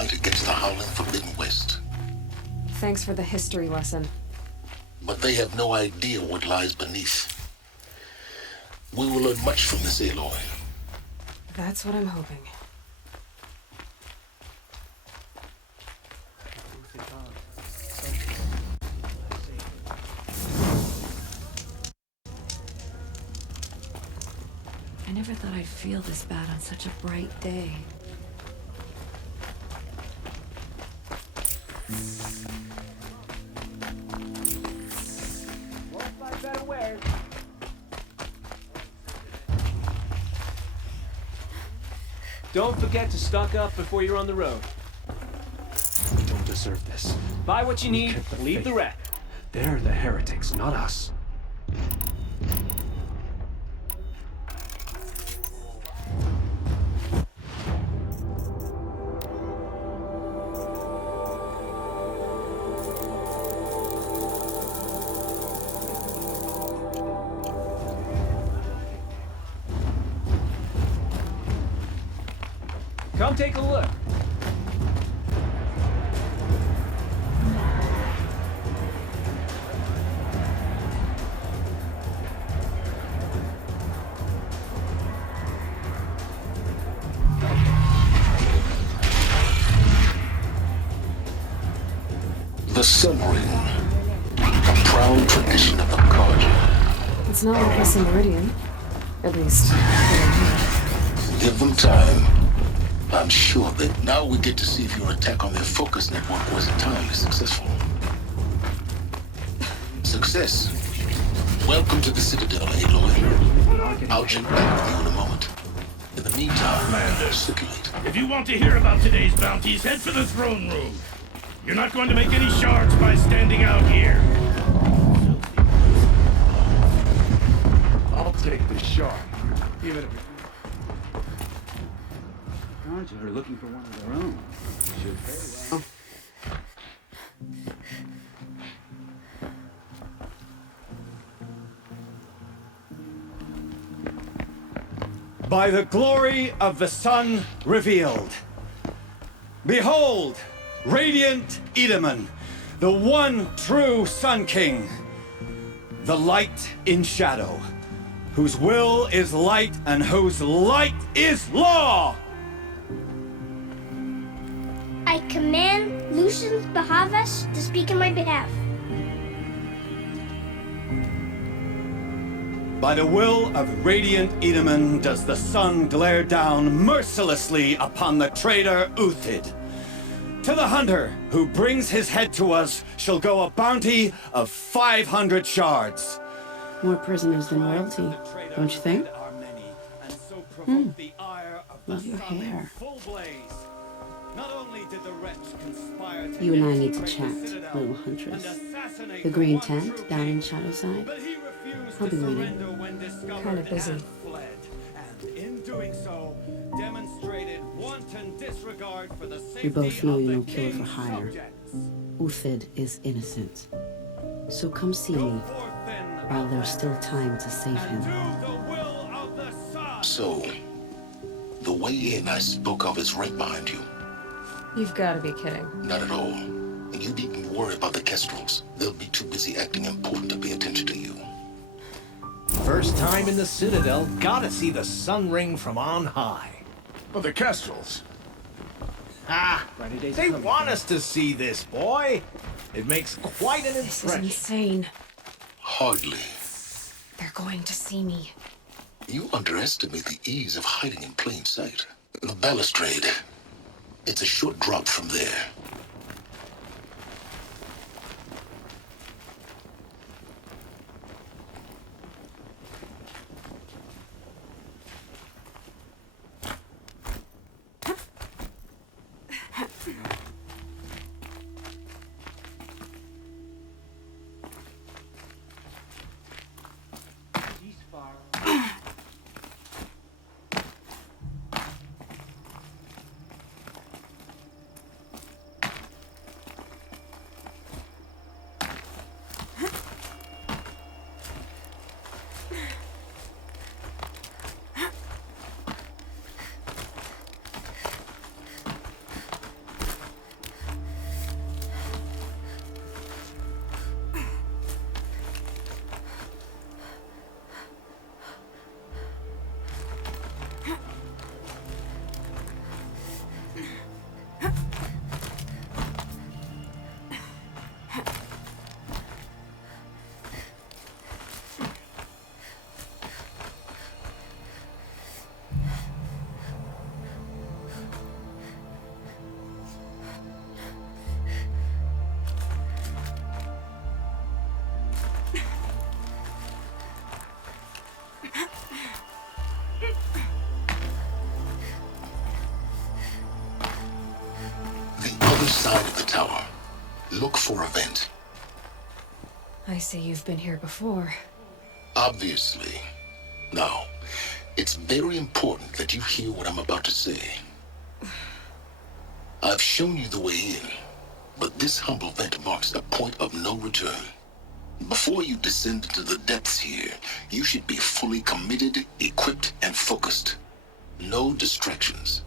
light against the howling Forbidden West. Thanks for the history lesson. But they have no idea what lies beneath. We will learn much from this Aloy. That's what I'm hoping. I never thought I'd feel this bad on such a bright day. Don't forget to stock up before you're on the road. We don't deserve this. Buy what you need, leave the rest. They're the heretics, not us. Come take a look. The Sun Ring, a proud tradition of the Carja. It's not like us in Meridian. At least, Give them time. I'm sure that now we get to see if your attack on their focus network was entirely successful. Success. Welcome to the Citadel, Aloy. I'll check back with you in a moment. In the meantime, circulate. If you want to hear about today's bounties, head for the throne room. You're not going to make any shards by standing out here. I'll take the shard. Even if Carja are looking for one of their own. Should very well. By the glory of the sun revealed. Behold, radiant Edaman, the one true Sun King, the light in shadow, whose will is light and whose light is law! I command Lucius Bahavas to speak in my behalf. By the will of radiant Edaman does the sun glare down mercilessly upon the traitor Uthid. To the hunter who brings his head to us shall go a bounty of 500 shards. More prisoners than royalty, don't you think? Love your hair. You and I need to chat, little huntress. The green tent down in Shadowside. I'll be waiting. kind of busy. And in doing so, demonstrated wanton disregard for the safety We both know of you're the no killer for king's hire. subjects. Uthid is innocent. So come see me while there's still time to save him. So, the way in I spoke of is right behind you. You've got to be kidding. Not at all. And you needn't worry about the Kestrels. They'll be too busy acting important to pay attention to you. First time in the Citadel, gotta see the sun ring from on high. But the Kestrels. Ah, they want us to see this, boy. It makes quite an This is impression. insane. Hardly. They're going to see me. You underestimate the ease of hiding in plain sight. The balustrade. It's a short drop from there. side of the tower. Look for a vent. I see you've been here before. Obviously. Now, it's very important that you hear what I'm about to say. I've shown you the way in, but this humble vent marks a point of no return. Before you descend into the depths here, you should be fully committed, equipped, and focused. No distractions.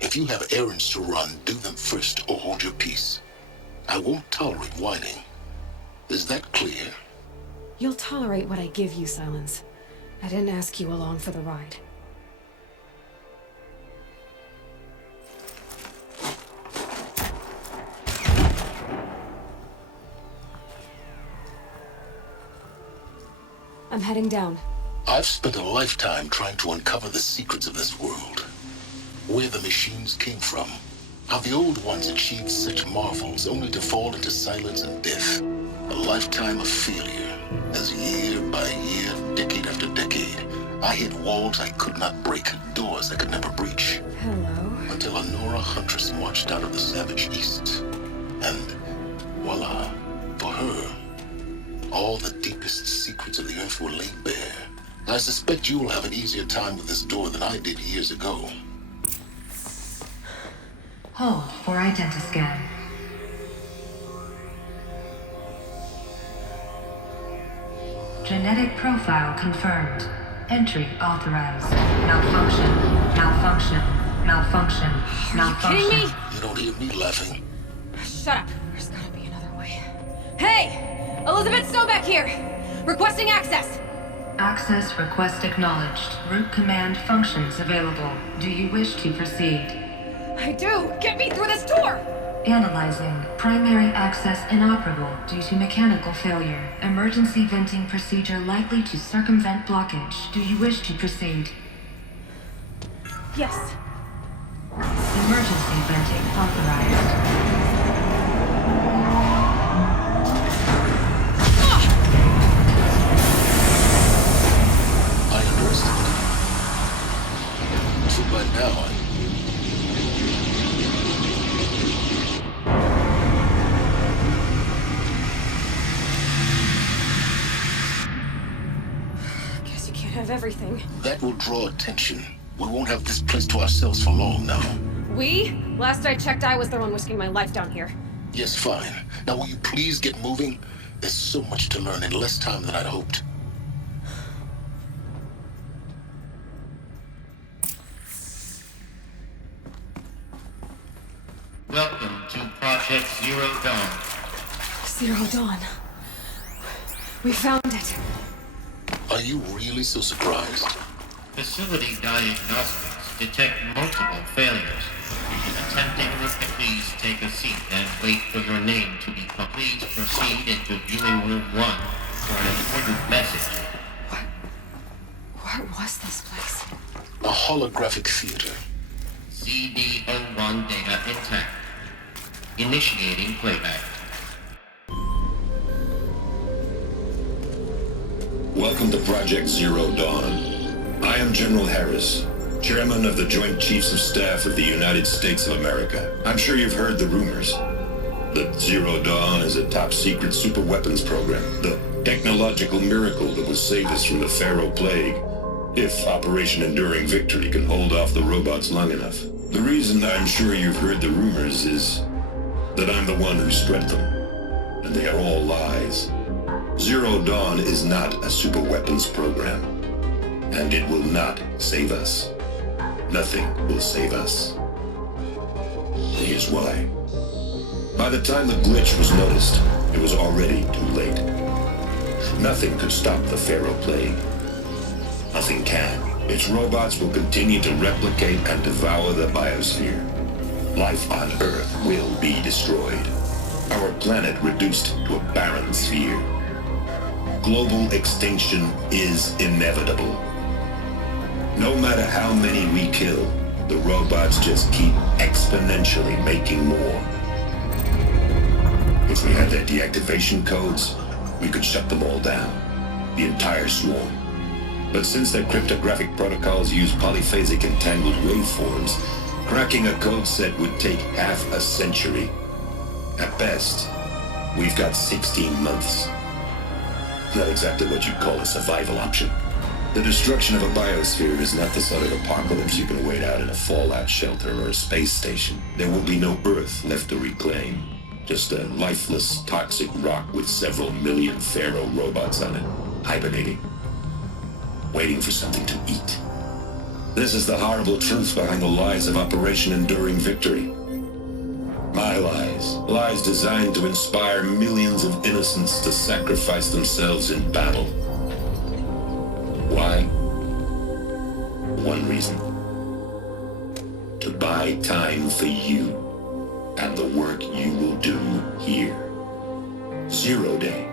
If you have errands to run, do them first or hold your peace. I won't tolerate whining. Is that clear? You'll tolerate what I give you, Silence. I didn't ask you along for the ride. I'm heading down. I've spent a lifetime trying to uncover the secrets of this world. Where the machines came from. How the old ones achieved such marvels only to fall into silence and death. A lifetime of failure, as year by year, decade after decade, I hit walls I could not break, doors I could never breach. Hello. Until a Nora huntress marched out of the savage east. And voila, for her, all the deepest secrets of the earth were laid bare. I suspect you will have an easier time with this door than I did years ago. Hold for identiscan. Genetic profile confirmed. Entry authorized. Malfunction. Malfunction. Malfunction. Malfunction. Kidding me? You don't hear me laughing. Shut up. There's gotta be another way. Hey! Elizabeth Stoback here! Requesting access! Access request acknowledged. Root command functions available. Do you wish to proceed? I do! Get me through this door! Analyzing. Primary access inoperable due to mechanical failure. Emergency venting procedure likely to circumvent blockage. Do you wish to proceed? Yes. Emergency venting authorized. I underestimated. So by now, Guess you can't have everything. that will draw attention. We won't have this place to ourselves for long now. We? Last I checked, I was the one risking my life down here. Yes, fine. Now will you please get moving? There's so much to learn in less time than I'd hoped. Welcome to Project Zero Dawn. Zero Dawn. We found it. Are you really so surprised? Facility diagnostics detect multiple failures. Attempting please take a seat and wait for your name to be called. Please proceed into viewing room 1 for an important message. What was this place? A holographic theater. CD01 data intact. Initiating playback. Welcome to Project Zero Dawn. I am General Harris, Chairman of the Joint Chiefs of Staff of the United States of America. I'm sure you've heard the rumors that Zero Dawn is a top-secret superweapons program, the technological miracle that will save us from the Pharaoh Plague, if Operation Enduring Victory can hold off the robots long enough. The reason I'm sure you've heard the rumors is that I'm the one who spread them, and they are all lies. Zero Dawn is not a superweapons program, and it will not save us. Nothing will save us. Here's why. By the time the glitch was noticed, it was already too late. Nothing could stop the Pharaoh Plague. Nothing can. Its robots will continue to replicate and devour the biosphere. Life on Earth will be destroyed. Our planet reduced to a barren sphere. Global extinction is inevitable. No matter how many we kill, the robots just keep exponentially making more. If we had their deactivation codes, we could shut them all down. The entire swarm. But since their cryptographic protocols use polyphasic entangled waveforms, cracking a code set would take half a century. At best, we've got 16 months. Not exactly what you'd call a survival option. The destruction of a biosphere is not the sort of apocalypse you can wait out in a fallout shelter or a space station. There will be no Earth left to reclaim. Just a lifeless, toxic rock with several million Pharaoh robots on it, hibernating, waiting for something to eat. This is the horrible truth behind the lies of Operation Enduring Victory. My lies. Lies designed to inspire millions of innocents to sacrifice themselves in battle. Why? One reason. To buy time for you and the work you will do here. 0 Day,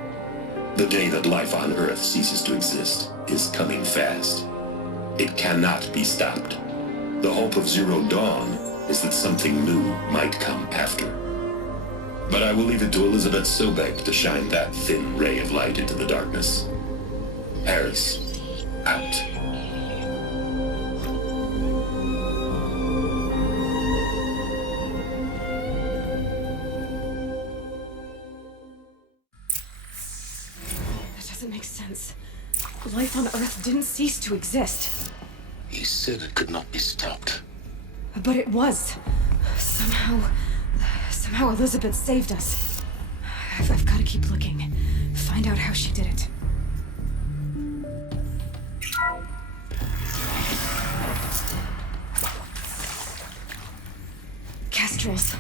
the day that life on Earth ceases to exist, is coming fast. It cannot be stopped. The hope of Zero Dawn is that something new might come after. But I will leave it to Elizabeth Sobek to shine that thin ray of light into the darkness. Harris, out. That doesn't make sense. Life on Earth didn't cease to exist. He said it could not be stopped. But it was. Somehow Elizabeth saved us. I've got to keep looking. Find out how she did it. Kestrels.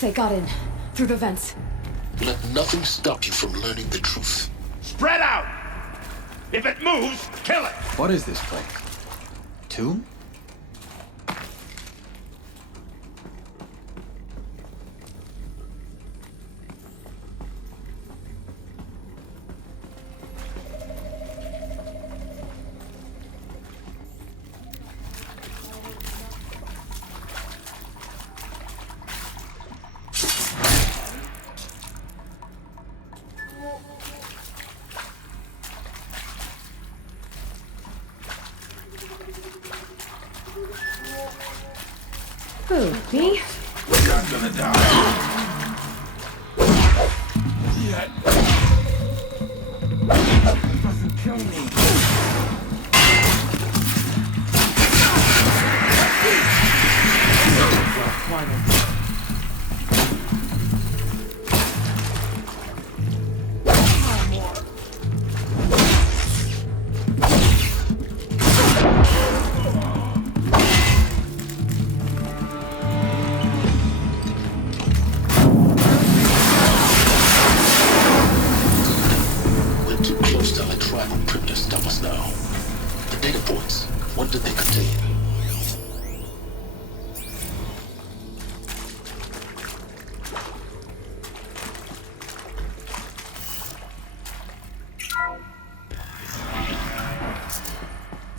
They got in. Through the vents. Let nothing stop you from learning the truth. Spread out! If it moves, kill it! What is this place? Tomb? Who, me? I'm gonna die! Yet. It doesn't kill me.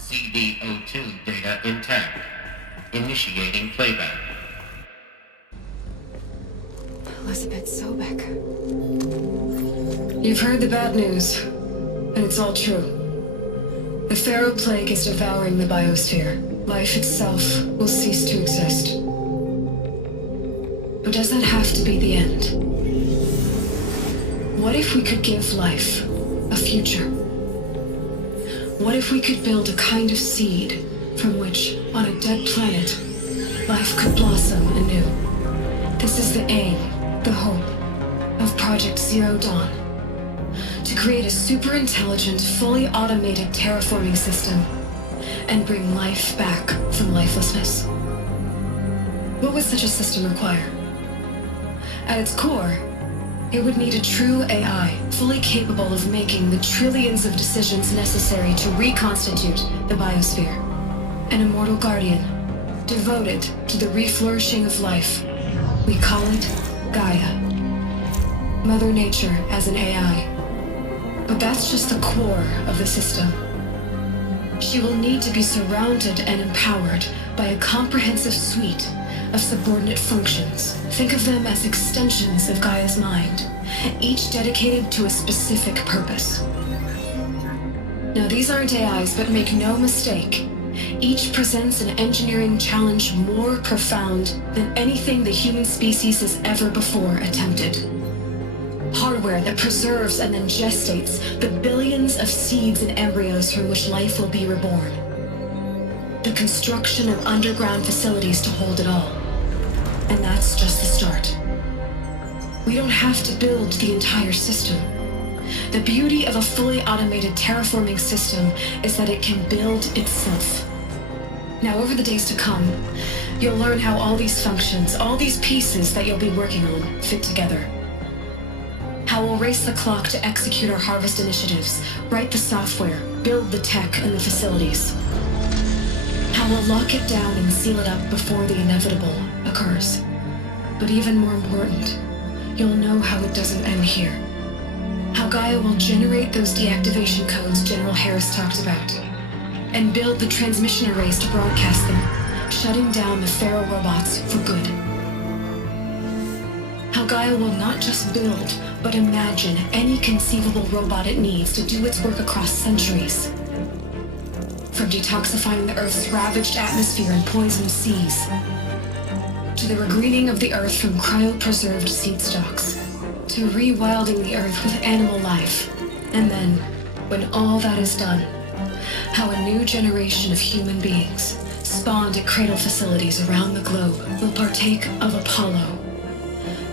CD02 data intact. Initiating playback. Elizabeth Sobek. You've heard the bad news, and it's all true. The Pharaoh Plague is devouring the biosphere. Life itself will cease to exist. But does that have to be the end? What if we could give life a future? What if we could build a kind of seed from which, on a dead planet, life could blossom anew? This is the aim, the hope, of Project Zero Dawn. To create a super-intelligent, fully automated terraforming system and bring life back from lifelessness. What would such a system require? At its core, it would need a true AI, fully capable of making the trillions of decisions necessary to reconstitute the biosphere. An immortal guardian, devoted to the reflourishing of life. We call it Gaia. Mother Nature as an AI. But that's just the core of the system. She will need to be surrounded and empowered by a comprehensive suite of subordinate functions. Think of them as extensions of Gaia's mind, each dedicated to a specific purpose. Now, these aren't AIs, but make no mistake, Each presents an engineering challenge more profound than anything the human species has ever before attempted. Hardware that preserves and then gestates the billions of seeds and embryos from which life will be reborn. The construction of underground facilities to hold it all. And that's just the start. We don't have to build the entire system. The beauty of a fully automated terraforming system is that it can build itself. Now, over the days to come, you'll learn how all these functions, all these pieces that you'll be working on, fit together. How we'll race the clock to execute our harvest initiatives, write the software, build the tech and the facilities. How we'll lock it down and seal it up before the inevitable occurs. But even more important, you'll know how it doesn't end here. How Gaia will generate those deactivation codes General Harris talked about, and build the transmission arrays to broadcast them, shutting down the Pharaoh robots for good. How Gaia will not just build, but imagine any conceivable robot it needs to do its work across centuries. From detoxifying the Earth's ravaged atmosphere and poisoned seas, to the regreening of the Earth from cryopreserved seed stocks, to rewilding the Earth with animal life. And then, when all that is done, how a new generation of human beings, spawned at cradle facilities around the globe, will partake of Apollo,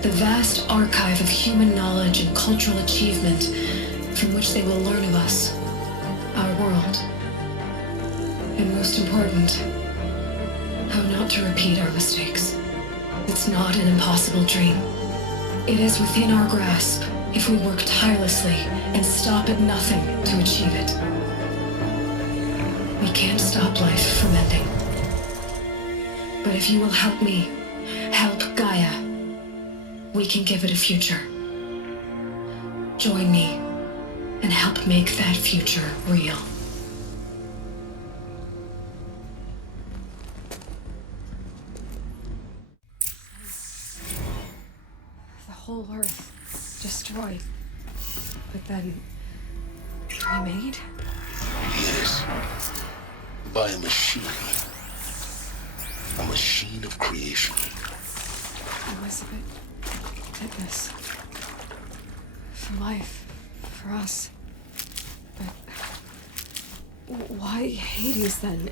the vast archive of human knowledge and cultural achievement from which they will learn of us, our world. And most important, how not to repeat our mistakes. It's not an impossible dream. It is within our grasp if we work tirelessly and stop at nothing to achieve it. We can't stop life from ending. But if you will help me, help Gaia, we can give it a future. Join me and help make that future real. The whole Earth destroyed, but then remade? Yes. By a machine. A machine of creation. Elizabeth did this. For life. For us. But why Hades then?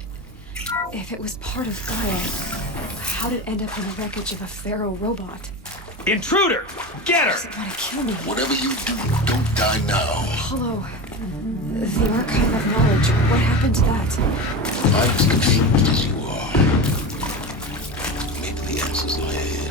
If it was part of Gaia, how'd it end up in the wreckage of a Pharaoh robot? Intruder! Get her! Does it want to kill me? Whatever you do, don't die now. Apollo, the archive of knowledge, what happened to that? I'm as confused as you are. Maybe the answers lie ahead.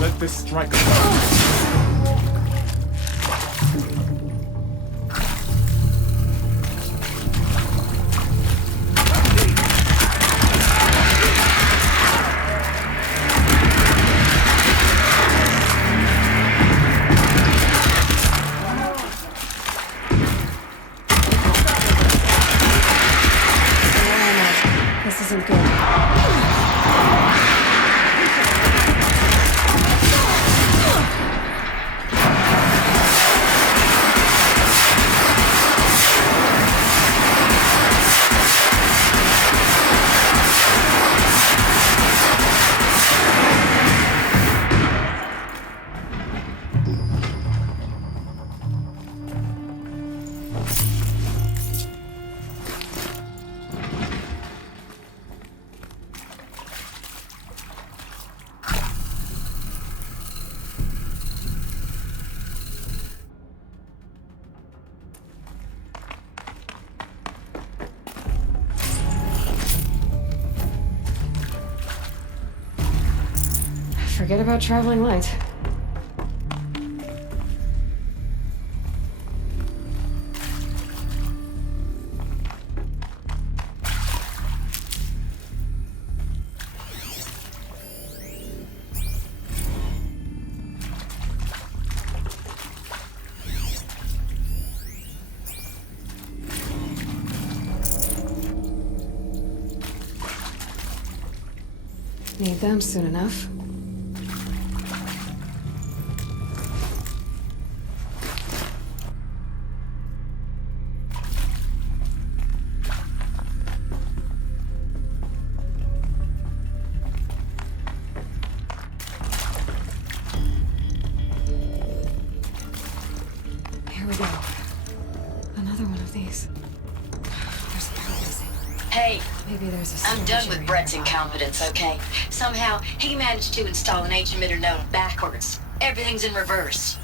Let this strike a This isn't good. Forget about traveling light. Need them soon enough. Here we go. Another one of these. There's power missing. Hey, maybe there's a I'm done with storage Brett's area. incompetence, okay? Somehow, he managed to install an H-emitter node backwards. Everything's in reverse.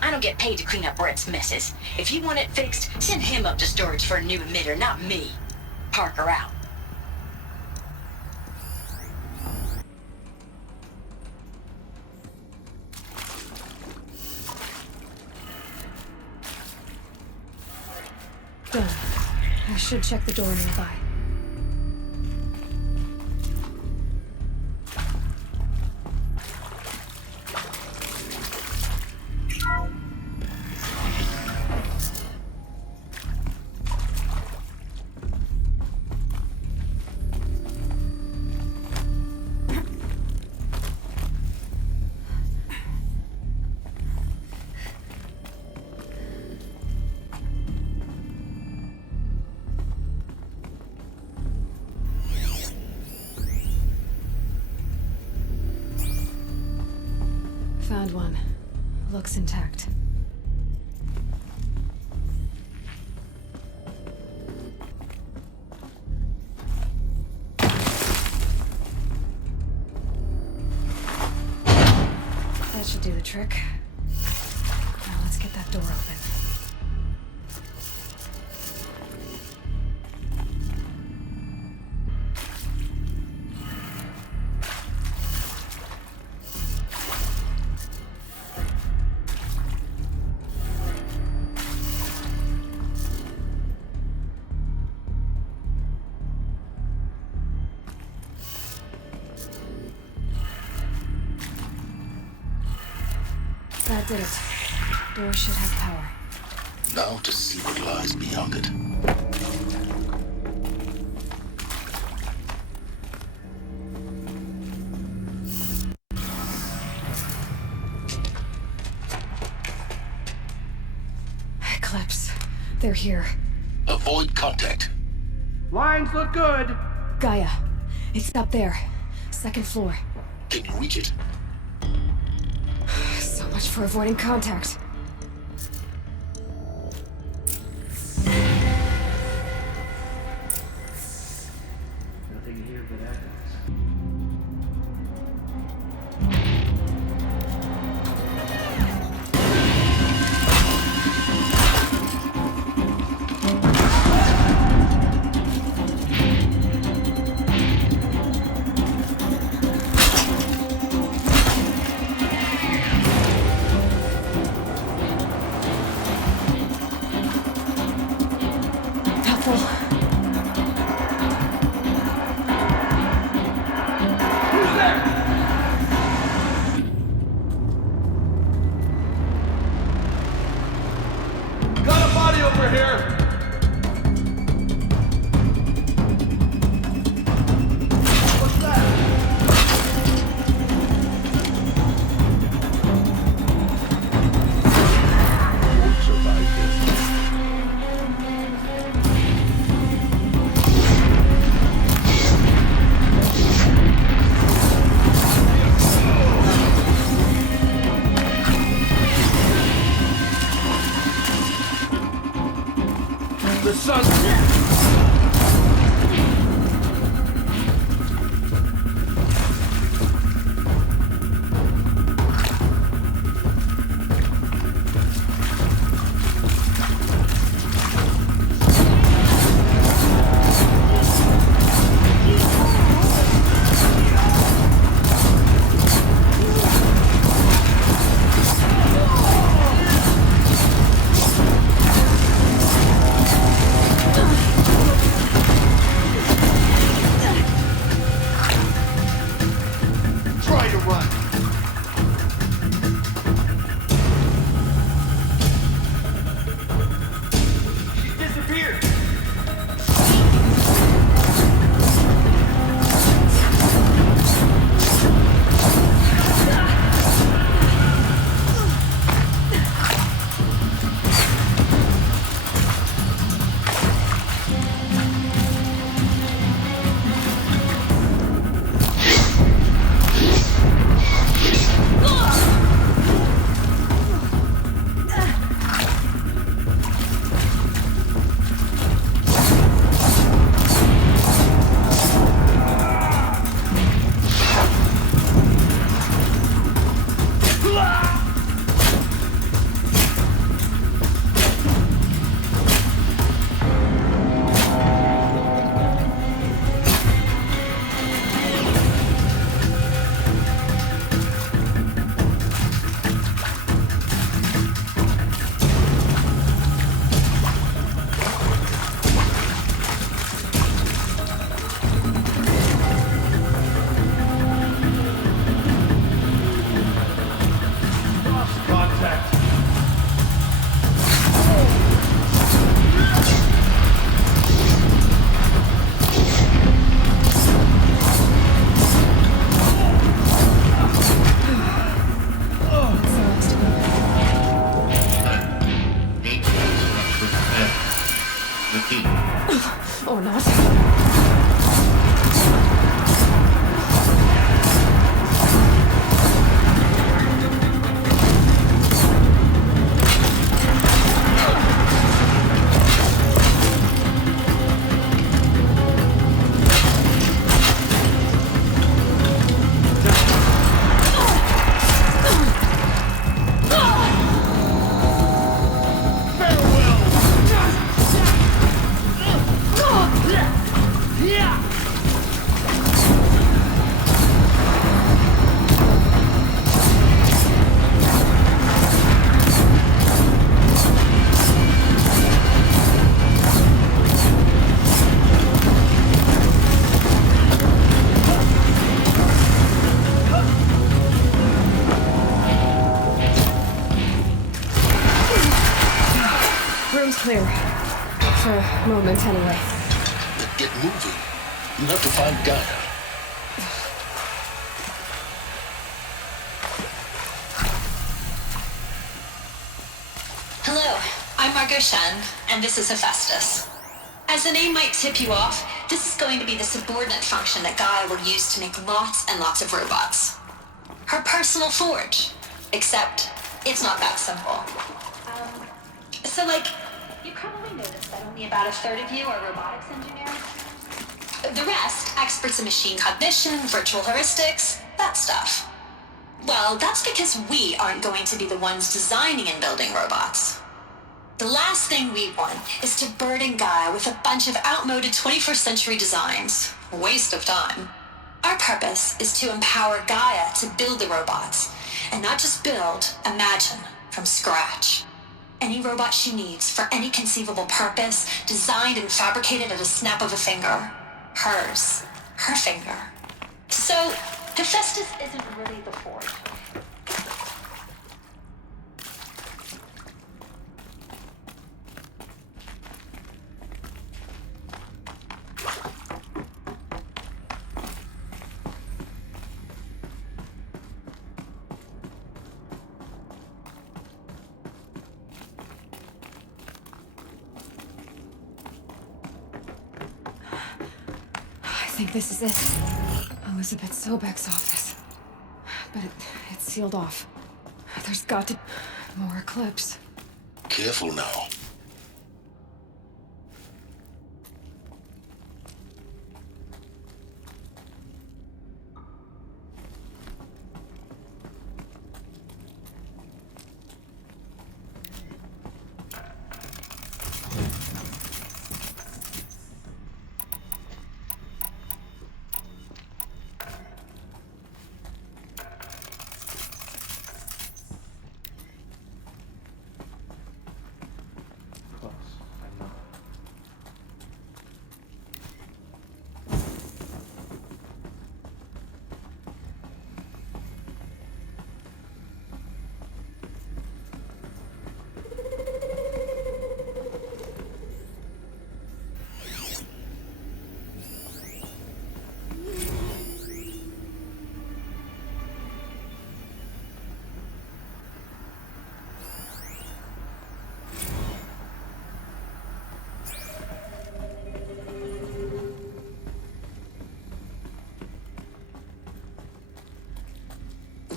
I don't get paid to clean up Brett's messes. If you want it fixed, send him up to storage for a new emitter, not me. Parker out. Done. I should check the door nearby. Found one. Looks intact. That should do the trick. Now let's get that door open. That did it. Door should have power. Now to see what lies beyond it. Eclipse. They're here. Avoid contact. Lines look good. Gaia. It's up there. Second floor. Can you reach it? So much for avoiding contact. Nothing here but echoes. moment anyway. Then get moving. You have to find Gaia. Hello, I'm Margot Shen, and this is Hephaestus. As the name might tip you off, this is going to be the subordinate function that Gaia will use to make lots and lots of robots. Her personal forge. Except, it's not that simple. So you probably noticed that only about a third of you are robotics engineers. The rest, experts in machine cognition, virtual heuristics, that stuff. Well, that's because we aren't going to be the ones designing and building robots. The last thing we want is to burden Gaia with a bunch of outmoded 21st century designs. Waste of time. Our purpose is to empower Gaia to build the robots, and not just build, imagine, from scratch. Any robot she needs for any conceivable purpose, designed and fabricated at a snap of a finger. Hers. Her finger. So, Hephaestus isn't really the forge. I think this is it. Elizabeth Sobek's office. But it's sealed off. There's got to... more Eclipse. Careful now.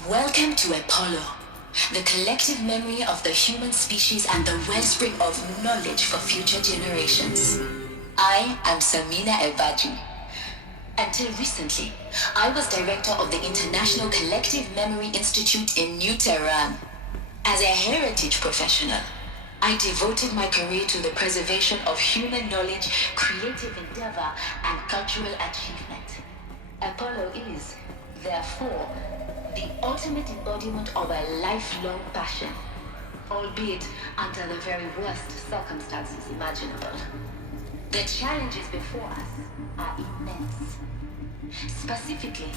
Welcome to Apollo, the collective memory of the human species and the wellspring of knowledge for future generations. I am Samina Ebaju. Until recently, I was director of the International Collective Memory Institute in New Tehran. As a heritage professional, I devoted my career to the preservation of human knowledge, creative endeavor, and cultural achievement. Apollo is, therefore, the ultimate embodiment of a lifelong passion, albeit under the very worst circumstances imaginable. The challenges before us are immense. Specifically,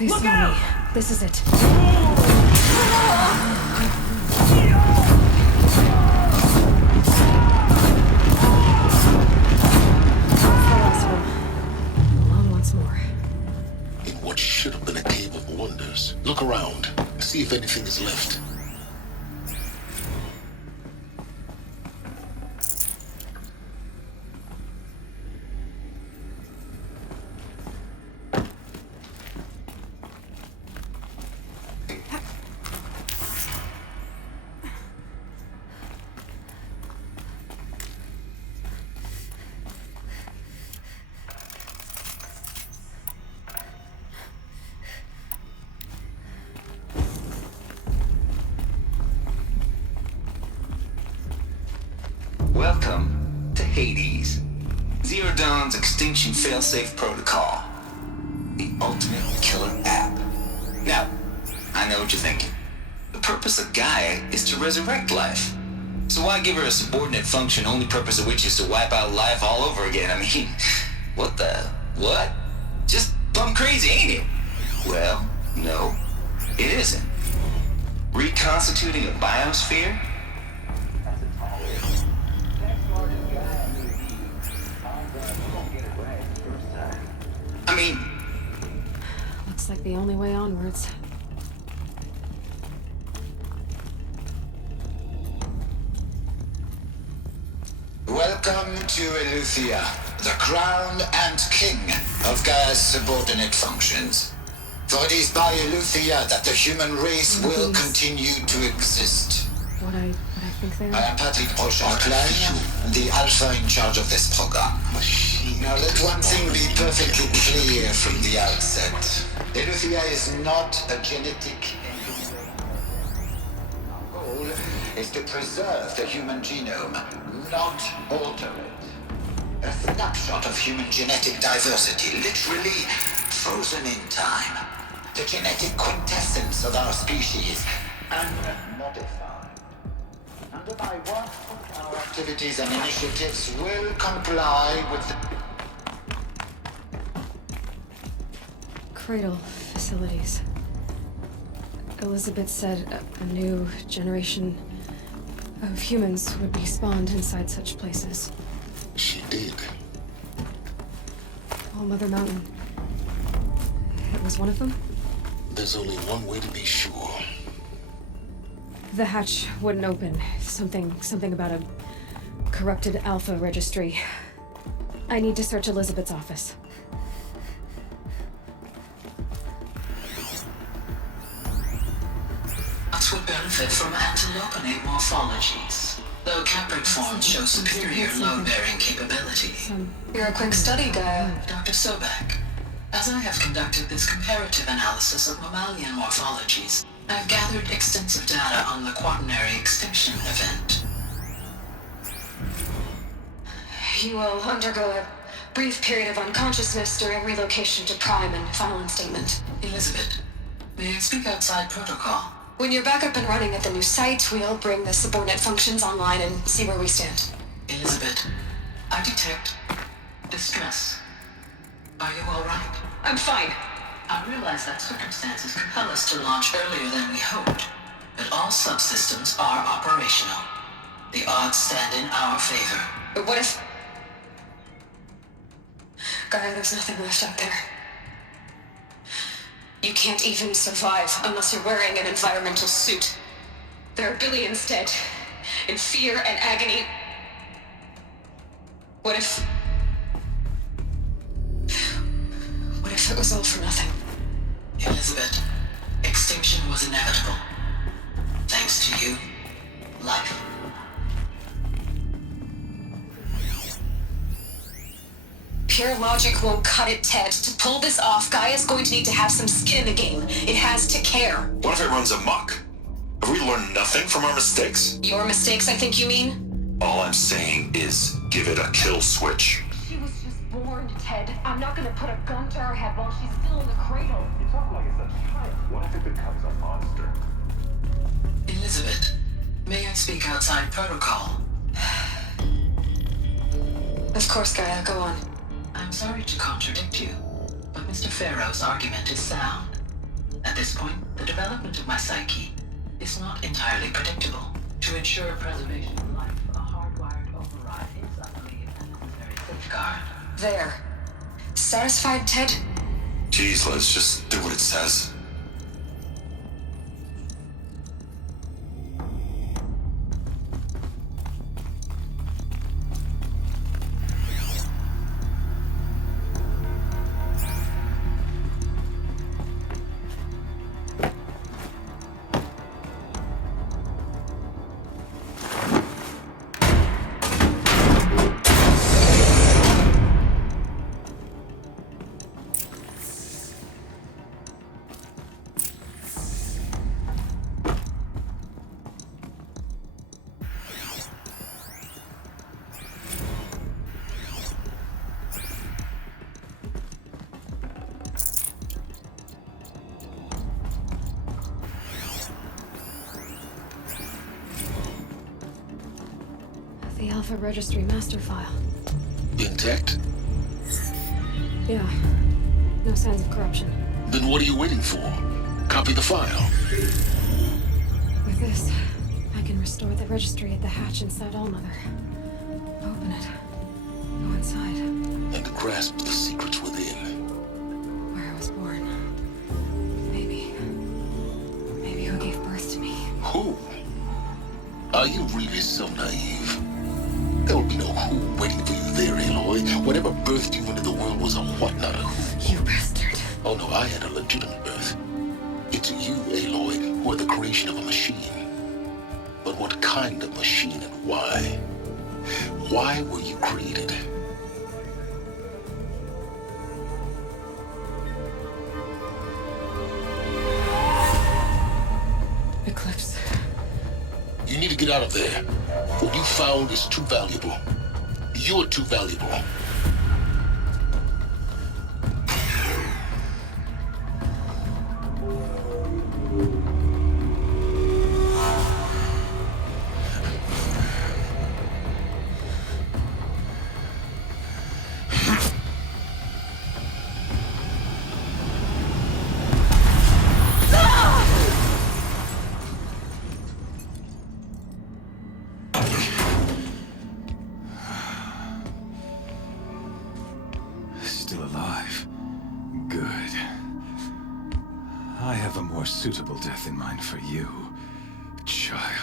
They saw me. This is it. Once more. In what should have been a cave of wonders. Look around. See if anything is left. Welcome to Hades, Zero Dawn's extinction failsafe protocol. The ultimate killer app. Now, I know what you're thinking. The purpose of Gaia is to resurrect life. So why give her a subordinate function, only purpose of which is to wipe out life all over again? I mean, what? Just plumb crazy, ain't it? Well, no, it isn't. Reconstituting a biosphere? I mean... Looks like the only way onwards. Welcome to Eleuthia, the crown and king of Gaia's subordinate functions. For it is by Eleuthia that the human race will continue to exist. What I think they are? I am Patrick Brochet-Klein, the alpha in charge of this program. Now let one thing be perfectly clear from the outset. Eleuthia is not a genetic engine. Our goal is to preserve the human genome, not alter it. A snapshot of human genetic diversity, literally frozen in time. The genetic quintessence of our species, unmodified. Under my watch, our activities and initiatives will comply with the Cradle facilities. Elizabeth said a new generation of humans would be spawned inside such places. She did. All Mother Mountain. It was one of them? There's only one way to be sure. The hatch wouldn't open. Something about a corrupted alpha registry. I need to search Elizabeth's office. Us would benefit from antilopinate morphologies, though Caprid forms show superior load-bearing capability. You're a quick study, Gaia, Dr. Sobek. As I have conducted this comparative analysis of mammalian morphologies, I've gathered extensive data on the quaternary extinction event. You will undergo a brief period of unconsciousness during relocation to Prime and final instatement. Elizabeth, may I speak outside protocol? When you're back up and running at the new site, we'll bring the subordinate functions online and see where we stand. Elizabeth, I detect distress. Are you all right? I'm fine. I realize that circumstances compel us to launch earlier than we hoped, but all subsystems are operational. The odds stand in our favor. But what if... Gaia, there's nothing left out there. You can't even survive unless you're wearing an environmental suit. There are billions dead, in fear and agony. What if it was all for nothing? Elizabeth, extinction was inevitable. Thanks to you, life. Pure logic won't cut it, Ted. To pull this off, Gaia's going to need to have some skin in the game. It has to care. What if it runs amok? Have we learned nothing from our mistakes? Your mistakes, I think you mean? All I'm saying is give it a kill switch. She was just born, Ted. I'm not gonna put a gun to her head while she's still in the cradle. You talk like it's a child. What if it becomes a monster? Elizabeth, may I speak outside protocol? Of course, Gaia, go on. I'm sorry to contradict you, but Mr. Farrow's argument is sound. At this point, the development of my psyche is not entirely predictable. To ensure preservation of life, a hardwired override is, I believe, a necessary safeguard. There. Satisfied, Ted? Geez, let's just do what it says. The Alpha Registry master file. Intact? Yeah. No signs of corruption. Then what are you waiting for? Copy the file. With this, I can restore the registry at the hatch inside Allmother. Open it. Go inside. And grasp the secrets within. Where I was born. Maybe who gave birth to me. Who? Are you really so naive? There will be no who waiting for you there, Aloy. Whatever birthed you into the world was a what, not a who. You bastard. Oh no, I had a legitimate birth. It's you, Aloy, who are the creation of a machine. But what kind of machine and why? Why were you created? Eclipse. You need to get out of there. What you found is too valuable. You're too valuable. Still alive. Good. I have a more suitable death in mind for you, child.